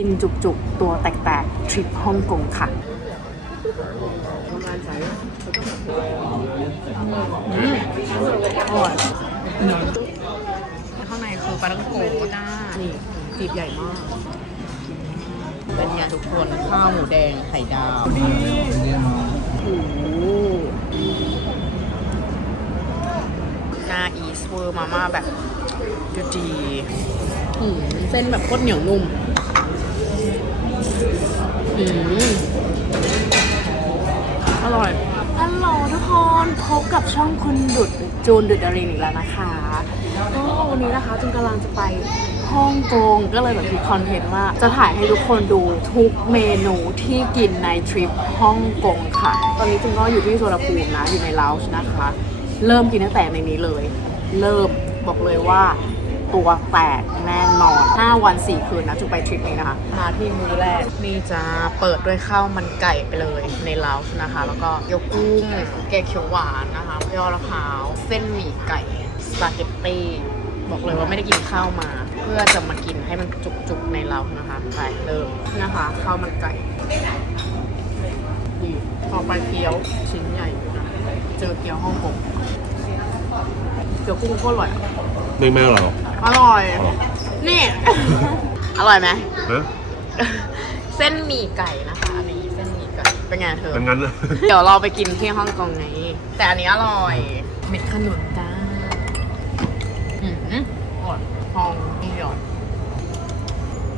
กินจุกๆ ตัวแตกๆ ทริปฮ่องกงค่ะอืมอร่อยข้างในคือปลาต้องโกจ้านี่จีบใหญ่มากเป็นเนี่ยทุกคนข้าวหมูแดงไข่ดาวโอ้โหหน้าอีสเวอร์มาม่าแบบดูดีอืมเส้นแบบโคตรเหนียวนุ่ม อร่อยฮัลโหลทุกคนพบกับช่องคุณดุดจูนดุดดารินอีกแล้วนะคะก็วันนี้นะคะจูนกำลังจะไปฮ่องกงก็เลยแบบคิดคอนเทนต์ว่าจะถ่ายให้ทุกคนดูทุกเมนูที่กินในทริปฮ่องกงค่ะ ตอนนี้จูนก็อยู่ที่สุวรรณภูมินะอยู่ในลาวช์นะคะ เริ่มกินตั้งแต่ในนี้เลย เริ่มบอกเลยว่า ตัวแตกแน่นอน5วัน4คืนนะจุไปทริปนี้นะคะ มาที่มื้อแรกนี่จะเปิดด้วยข้าวมันไก่ไปเลยในลาวนะคะ แล้วก็ยกกุ้งแกงเขียวหวานนะคะยอดมะพร้าวเส้นหมี่ไก่สปาเกตตี้บอกเลยว่าไม่ได้กินข้าวมา เพื่อจะมากินให้มันจุกๆในเรานะคะไปเริ่มนะคะข้าวมันไก่นี่ต่อไปเกี๊ยวชิ้นใหญ่นะเจอเกี๊ยวฮ่องกง เกี๊ยวกุ้งโคตรอร่อยอะไม่ไม่หรออร่อยนี่ อร่อยไหมฮะเส้นหมี่ไก่นะคะอันนี้เส้นหมี่ไก่เป็นไงเธอ งั้นนะเดี๋ยวเราไปกินที่ฮ่องกงไงแต่อันนี้อร่อยเม็ดขนุนจ้าอืมอร่อยทองนี่หยอด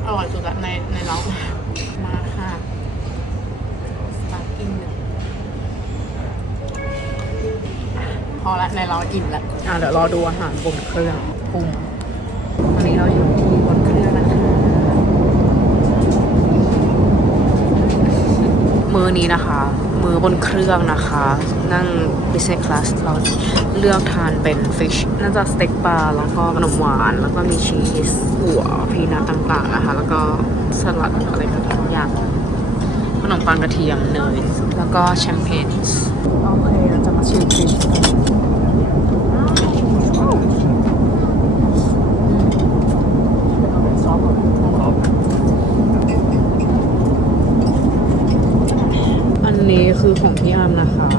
อร่อยสุดละในในเรามาค่ะ อละในเราอิ่มแล้วอะเดี๋ยวรอดูอาหารบนเครื่องปุ่มวันนี้เราอยู่ที่บนเครื่องนะคะ มือนี้นะคะ มือบนเครื่องนะคะ นั่ง business class เราเลือกทานเป็น fish น่าจะสเต็กปลาแล้วก็ขนมหวาน แล้วก็มีชีสหัวพีนัทต่างๆนะคะ แล้วก็สลัดอะไรต่างๆอย่างขนมปังกระเทียมเนยแล้วก็แชมเปญ โอเคเราจะมาชิมฟิชกันอันนี้คือของพี่อามนะคะ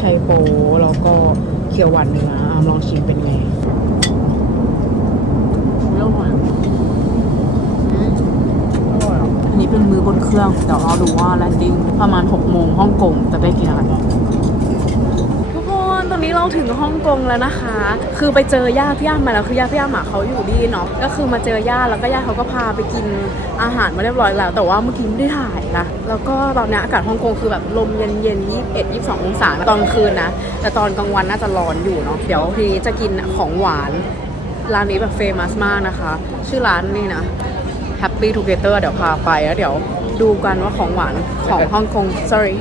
ชัยโปแล้วก็เขียวหวานเนื้ออามลองชิมเป็นไงไม่อร่อยอืมอร่อยอะ อันนี้ เป็นมือบนเครื่อง เดี๋ยวรอดูว่าแลนดิ้งประมาณ6โมงฮ่องกงจะได้กินอะไรทุกคนตอนนี้เราถึงฮ่องกงแล้วนะคะ คือไปเจอญาติพี่ย่ามาแล้วคือญาติพี่ย่ามาเขาอยู่ดีเนาะก็คือมาเจอญาติแล้วก็ญาติเขาก็พาไปกินอาหารมาเรียบร้อยแล้ว แต่ว่าเมื่อกี้ไม่ได้ถ่ายนะแล้วก็ตอนนี้อากาศฮ่องกงคือแบบลมเย็นเย็นๆ21 22องศาตอนคืนนะแต่ตอนกลางวันน่าจะร้อนอยู่เนาะเดี๋ยวทีนี้จะกินของหวานร้านนี้แบบเฟมัสมากนะคะ ชื่อร้านนี่นะ Happy Together เดี๋ยวพาไปแล้วเดี๋ยวดูกันว่าของหวานของฮ่องกง sorry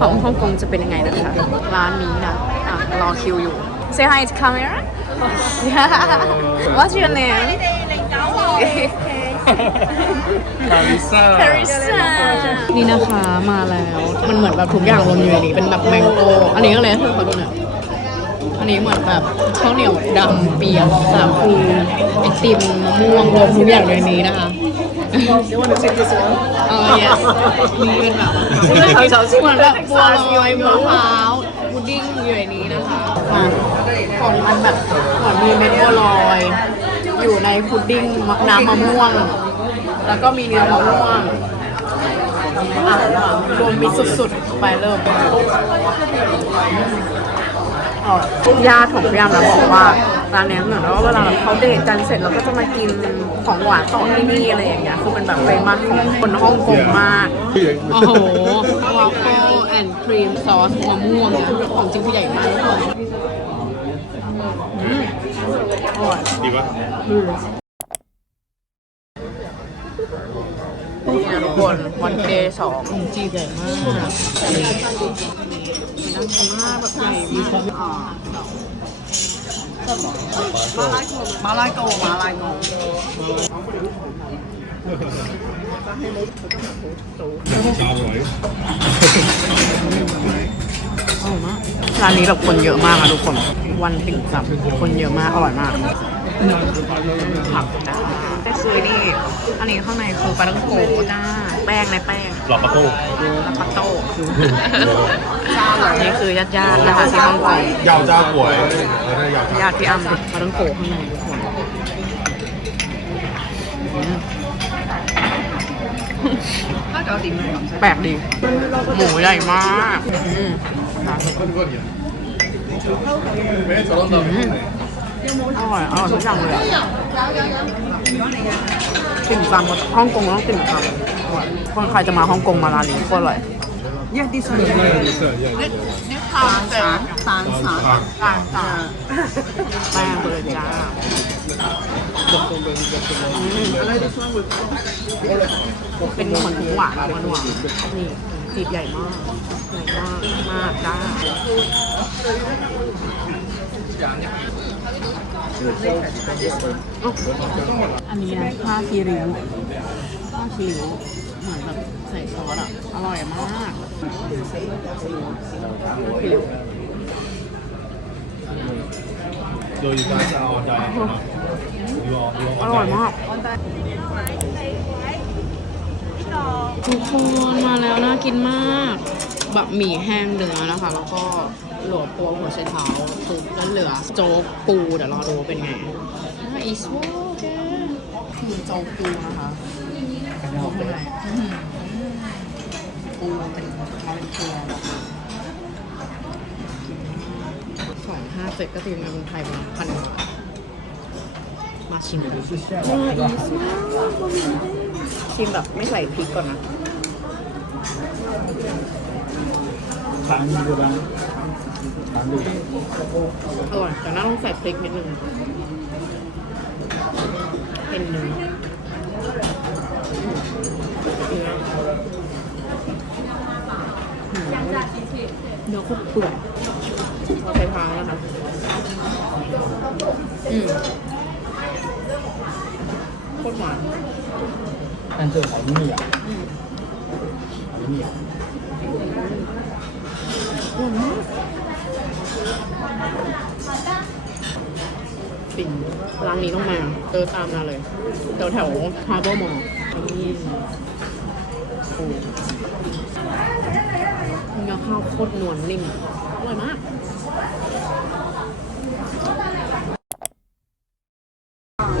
ของฮ่องกงจะเป็นยังไงนะคะ ร้านนี้นะอะรอคิวอยู่ Say hi to camera What's your name คาริซ่า Carissa นี่นะคะมาแล้ว มันเหมือนแบบทุกอย่างรวมอยู่ในนี้เป็นแบบแมงโก้อันนี้ก็เลยเธอขอดูหน่อย อันนี้เหมือนแบบข้าวเหนียวดำเปียกสาคูไอติมมะม่วงรวมทุกอย่างอยู่ในนี้นะคะ You want to take this one? เออ yes มีเป็นแบบเหมือนแบบบัวลอยมะพร้าวพุดดิ้งอยู่ในนี้นะคะอะของมันแบบเหมือนมีเม็ดบัวลอย อยู่ในพุดดิ้งน้ำมะม่วง แล้วก็มีเนื้อมะม่วงอะรวมมิตรสุดๆ ไปเริ่ม ญาติของพี่ยามนะบอกว่าร้านเนี้ยเหมือนว่าเวลาแบบเขาเดทกันเสร็จเราก็จะมากินของหวานต่อที่นี่อะไรอย่างเงี้ยคือเป็นแบบเฟมัสของคนฮ่องกงมาก โอ้โหวาฟเฟิลแอนด์ครีมซอสมะม่วงเนี่ยของจริงคือใหญ่มากอืมอร่อยดีปะนี่นะทุกคนวันเดย์สองจีใหญ่มาก น่ากินมากแบบใหญ่มีความอ่ามาลายโกมาลายโกชาสวยร้านนี้แบบคนเยอะมากอะทุกคน วันติ่งซับคนเยอะมาก อร่อยมาก ผักนะคะแต่คือนี่ อันนี้ข้างในคือปลาต้องโกจ้า แป้งในแป้งหลอกประตูลาปาโต้นี่คือญาติญาติๆนะคะที่ฮ่องกงยาวจ้าหวยเออได้ยาวจ้าญาติพี่อ้ำปลาต้องโกข้างในทุกคนอืมแปลกดี หมูใหญ่มากอืมอร่ อร่อยอร่อยทุกอย่างเลยอะติ่มซำฮ่องกงต้องติ่มซำคนใครจะมาฮ่องกงมาร้านนี้โคตรอร่อย Yeah, this one. ตาลสาตาลสาตาลสาแป้งเลยจ้าเป็นเหมือนมหวานหวานหวานนี่จีบใหญ่มากใหญ่มากมากจ้า อันนี้นะผ้าคีริวผ้าคีริวเหมือนแบบใส่ซอสอะ อร่อยมากคีริ้ว So you guys are on diet now? You are you อร่อยมากทุกคนมาแล้วน่ากินมากบะหมี่แห้งเนื้อนะคะ แล้วก็ หลวปัวหัวไชเท้าซุปแล้วเหลือโจ๊กปูเดี๋ยวรอดูว่าเป็นไงน่าอีสโวแกคือโจ๊กปูนะคะบอกเลยปูเป็นมาเป็นตัวสองห้าเสร็จก็ตีมาเป็นไทยมาพันหนึ่งมาชิมดูชิมแบบไม่ใส่พริกก่อนนะ อร่อยแต่น่าต้องใส่พริกนิดนึงเป็นเนื้อเนื้อคุกเปื่อยเราใช้เท้าแล้วนะอืมโคตรหวาน 但是好腻啊， อืม 好腻啊。 ปิ่นร้านนี้ต้องมาเจอตามมาเลยแถวแถวฮาร์เบอร์มอลล์นี่เนื้อข้าวโคตรนวลนิ่มอร่อยมาก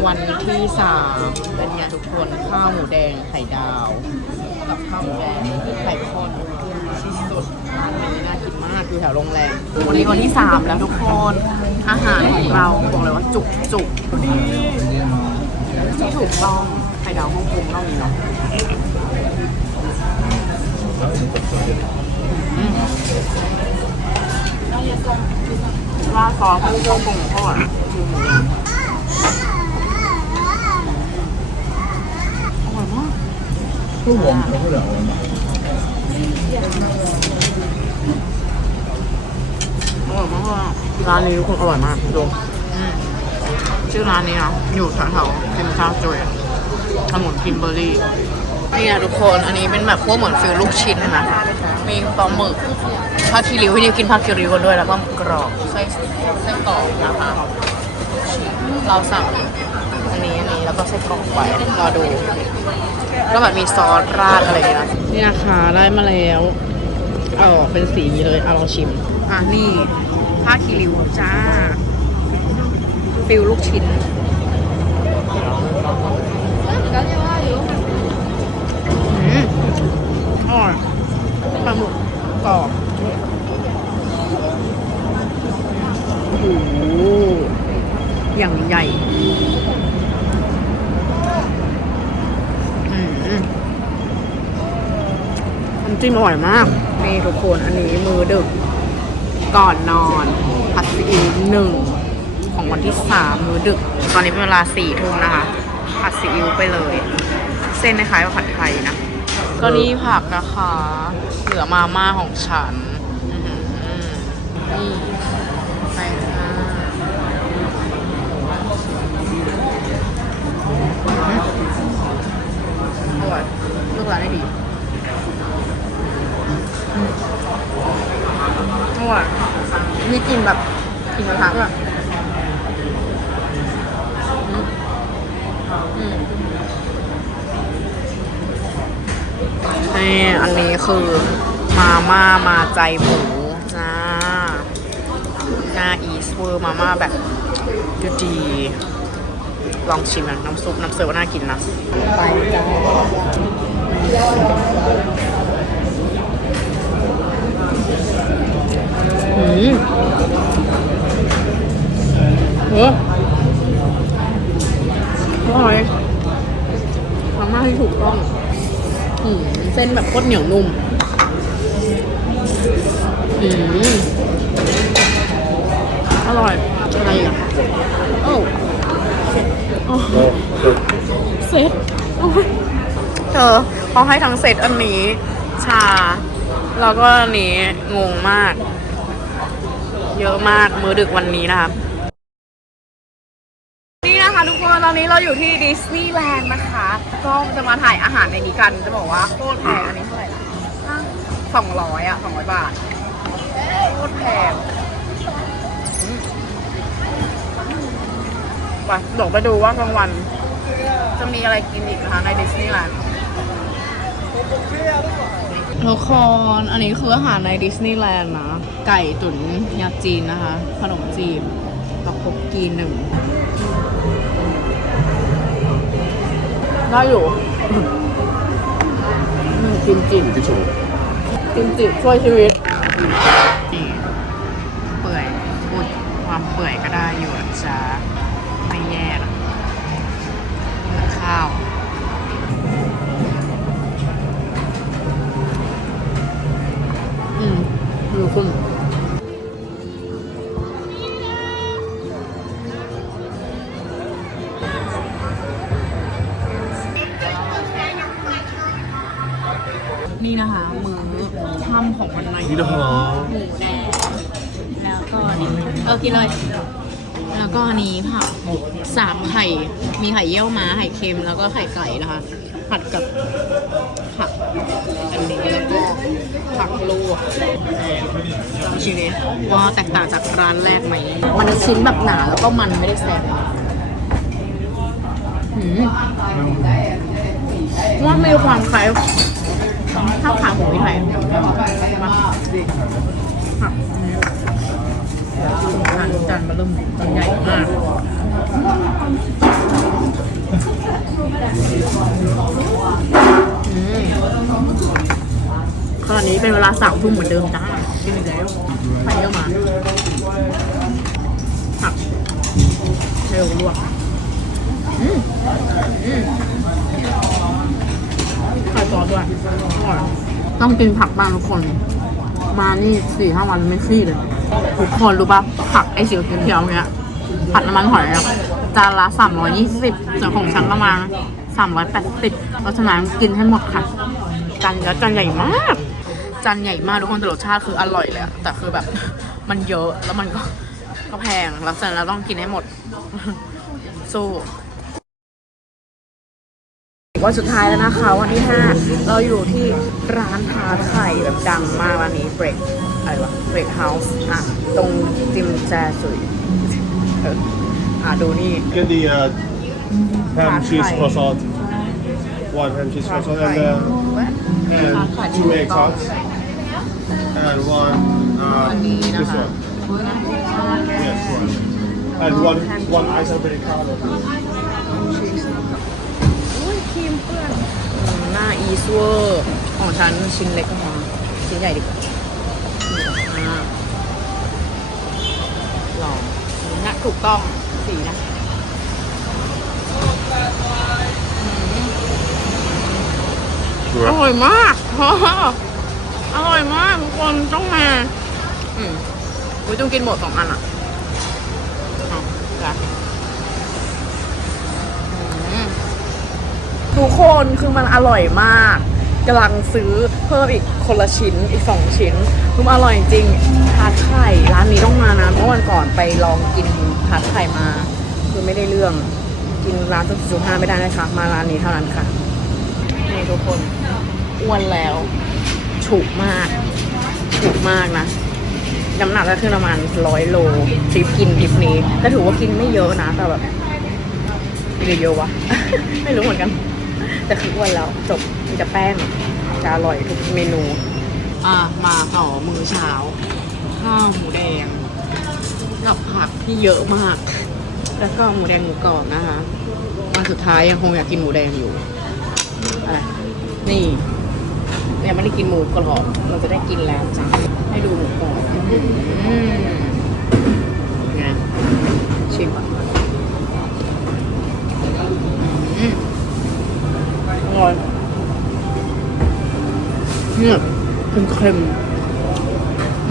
วันที่สามเป็นไงทุกคนข้าวหมูแดงไข่ดาว กับข้าวหมูแดงไข่ทอดที่สุดอันนี้น่ากินมากอยู่แถวโรงแรมวันนี้วันที่สามแล้วทุกคนอาหารของเราบอกเลยว่าจุกจุกดีที่ถูกต้องไข่ดาวฮ่องกงต้องมีเนาะอืมราดซอสฮ่องกงทอดอร่อยมาก 是我们不了了嘛。 อร่อยมากเลยอะร้านนี้ทุกคนอร่อยมากดูอืมชื่อร้านนี้นะอยู่แถวๆกิมชาจุยถนนกิมเบอร์รี่นี่นะทุกคนอันนี้เป็นแบบพวกเหมือนฟิลลูกชิ้นนะ มีปลาหมึกผักคีริ้วที่นี่กินผักคีริ้วกันด้วยแล้วก็กรอบไส้ไส้กรอกนะคะเราสั่งอันนี้อันนี้แล้วก็ไส้กรอกไปรอดูก็แบบมีซอสราดอะไรอย่างเงี้ยนะนี่นะคะได้มาแล้วเออเป็นสีนี้เลยเอาลองชิม อะนี่ ผ้าคีริ้วจ้า ฟิลลูกชิ้นอืมอร่อยปลาหมึกกรอบโอ้โหอย่างใหญ่อืมน้ำจิ้มอร่อยมาก นี่ทุกคน อันนี้มือดึก ก่อนนอนผัดซีอิ๊วหนึ่งของวันที่สามมื้อดึก ตอนนี้เป็นเวลาสี่ทุ่มนะคะ ผัดซีอิ๊วไปเลย เส้นคล้ายๆกับผัดไทยนะ ก็นี่ผักนะคะ เหลือมาม่าของฉันหือนี่ไปค่ะอร่อยเลือกร้านได้ดีอืม อร่อยมีกลิ่นแบบกลิ่นกระทะแบบอืมนี่อันนี้คือมาม่ามาใจหมูจ้าหน้าอีสเวอร์มาม่าแบบดูดีลองชิมนะน้ำซุปน้ำเสือว่าน่ากินนะไปจ้า อืมเอออร่อยมาม่าที่ถูกต้องอืมเส้นแบบโคตรเหนียวนุ่มอืมอร่อย อะไรอะโอ้โอ้เซ็ตโอ้ยเธอเขาให้ทั้งเซตอันนี้ ชา แล้วก็อันนี้งงมาก เยอะมากมือดึกวันนี้นะครับนี่นะคะทุกคนตอนนี้เราอยู่ที่ดิสนีย์แลนด์นะคะ ก็จะมาถ่ายอาหารในนี้กันจะบอกว่าโคตรแพงอันนี้เท่าไหร่สองร้อยอะสองร้อยบาทโคตรแพงอืมไปเดี๋ยวไปดูว่ากลางวัน จะมีอะไรกินอีกนะคะในดิสนีย์แลนด์ทุกคน อันนี้คืออาหารในดิสนีย์แลนด์นะ ไก่ตุ๋นยาจีนนะคะ ขนมจีนกับคุกกี้หนึ่งได้อยู่อืมกิมจิที่ถูกกิมจิช่วยชีวิตเปื่อยพูดความเปื่อยก็ได้อยู่นะจ๊ะ ไข่เยี่ยวม้าไข่เค็มแล้วก็ไข่ไก่นะคะ ผัดกับผักอันนี้แล้วก็ผักลวกลองชิมดิว่าแตกต่างจากร้านแรกไหม มันชิ้นแบบหนาแล้วก็มันไม่ได้แซ่บหืมว่ามีความคล้ายข้าวขาหมูไทยมาผัก อันจานมาเริ่มใหญ่มากตอนนี้เป็นเวลาสามทุ่มเหมือนเดิมจ้ากินแล้วไข่เยอะมาผักเร็วลวกไข่ซอสด้วยอร่อยต้องกินผักบ้างทุกคน มานี่สี่ห้าวันไม่ฟรีเลย ทุกคนรู้ป่ะผักไอสีเขียวๆเนี้ยผัดน้ำมันหอยอะจานละสามร้อยยี่สิบส่วนของฉันประมาณสามร้อยแปดสิบเพราะฉะนั้นกินให้หมดค่ะจานแล้วจานใหญ่มากจานใหญ่มากทุกคนแต่รสชาติคืออร่อยเลยอะแต่คือแบบมันเยอะแล้วมันก็ก็แพงแล้วฉะนั้นเราต้องกินให้หมดสู้วันสุดท้ายแล้วนะคะวันที่ 5 เราอยู่ที่ร้านทาไข่แบบดังมากร้านนี้ break อะไรวะ break house อะ ตรงจิมแจสุยเอออะดูนี่ Get the uh, ham Pad cheese Thai. croissant. One ham cheese croissant and, uh, and two egg tarts. And one, uh, this one. Yes, one. And one, one ice americano. อุ้ยครีมเปื้อนหน้าอีสเวอร์ ของฉันชิ้นเล็กก็พอชิ้นใหญ่ดีกว่า ถูกต้องสีนะอืมอร่อยมากอร่อยมากทุกคนต้องมาอืมอุ้ยต้องกินหมดสองอันอะเอาจ้ะอืมทุกคนคือมันอร่อยมากกำลังซื้อเพิ่มอีกคนละชิ้นอีกสองชิ้นคือมันอร่อยจริง ทาร์ตไข่ร้านนี้ต้องมานะเมื่อวันก่อนไปลองกินทาร์ตไข่มา คือไม่ได้เรื่องกินร้านจุดจุห้าไม่ได้นะคะมาร้านนี้เท่านั้นค่ะนี่ทุกคนอ้วนแล้วฉุกมากฉุกมากนะน้ำหนักก็คือประมาณร้อยโลทริปกินทริปนี้ก็ถือว่ากินไม่เยอะนะแต่แบบกินเยอะๆวะ ไม่รู้เหมือนกัน แต่คืออ้วนแล้วจบมีแต่แป้งจะอร่อยทุกเมนู อะมาต่อมื้อเช้า ข้าวหมูแดงกับผักที่เยอะมาก แล้วก็หมูแดงหมูกรอบนะคะวันสุดท้ายยังคงอยากกินหมูแดงอยู่อะไรนี่ยังไม่ได้กินหมูกรอบ เราจะได้กินแล้วจ้ะให้ดูหมูกรอบอืมไงชิมอ่อืมอร่อยเนี่ยเค็มๆ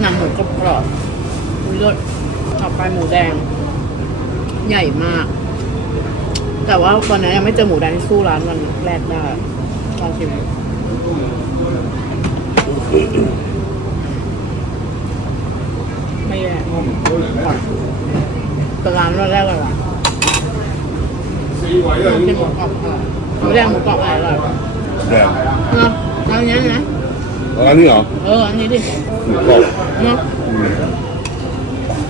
หนังหมูกรอบๆอุ้ยเลิศต่อไปหมูแดง ใหญ่มาก แต่ว่าตอนนี้ยังไม่เจอหมูแดงที่สู้ร้านวันแรกได้ลองชิมดูไม่แย่แต่ร้านวันแรกเลยว่ะลองชิมหมูกรอบอร่อยหมูแดงหมูกรอบอร่อยแดงเนาะเอาอันนี้นะ แล้วอันนี้เหรอเออ อันนี้ดิหมูกรอบเนาะ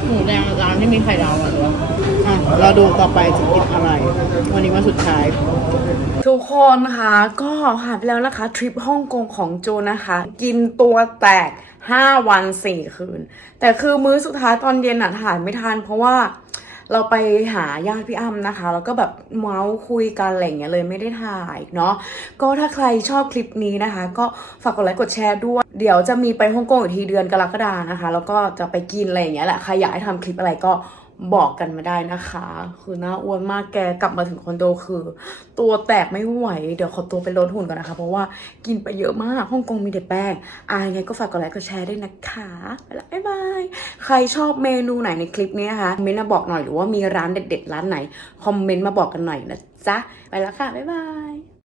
หมูแดงร้านที่มีไข่ดาวอะหรือว่าอะเราดูต่อไปจะกินอะไร วันนี้วันสุดท้าย ทุกคนนะคะก็ผ่านไปแล้วนะคะ ทริปฮ่องกงของโจนะคะ กินตัวแตก 5 วัน 4 คืน แต่คือมื้อสุดท้ายตอนเย็นอะถ่ายไม่ทันเพราะว่า เราไปหาญาติพี่อ้ำนะคะ แล้วก็แบบเมาส์คุยกันอะไรอย่างเงี้ยเลยไม่ได้ถ่ายเนาะก็ถ้าใครชอบคลิปนี้นะคะ ก็ฝากกดไลค์กดแชร์ด้วย เดี๋ยวจะมีไปฮ่องกงอีกทีเดือนกรกฎานะคะ แล้วก็จะไปกินอะไรอย่างเงี้ยแหละใครอยากให้ทำคลิปอะไรก็ บอกกันมาได้นะคะ คือหน้าอ้วนมากแกกลับมาถึงคอนโดคือ ตัวแตกไม่ไหว เดี๋ยวขอตัวไปลดหุ่นก่อนนะคะ เพราะว่ากินไปเยอะมากฮ่องกงมีแต่แป้งอะยังไงก็ฝากกดไลค์กดแชร์ด้วยนะคะไปละบ๊ายบายใครชอบเมนูไหนในคลิปนี้นะคะคอมเมนต์มาบอกหน่อยหรือว่ามีร้านเด็ดๆร้านไหน คอมเมนต์มาบอกกันหน่อยนะจ๊ะไปแล้วค่ะบ๊ายบาย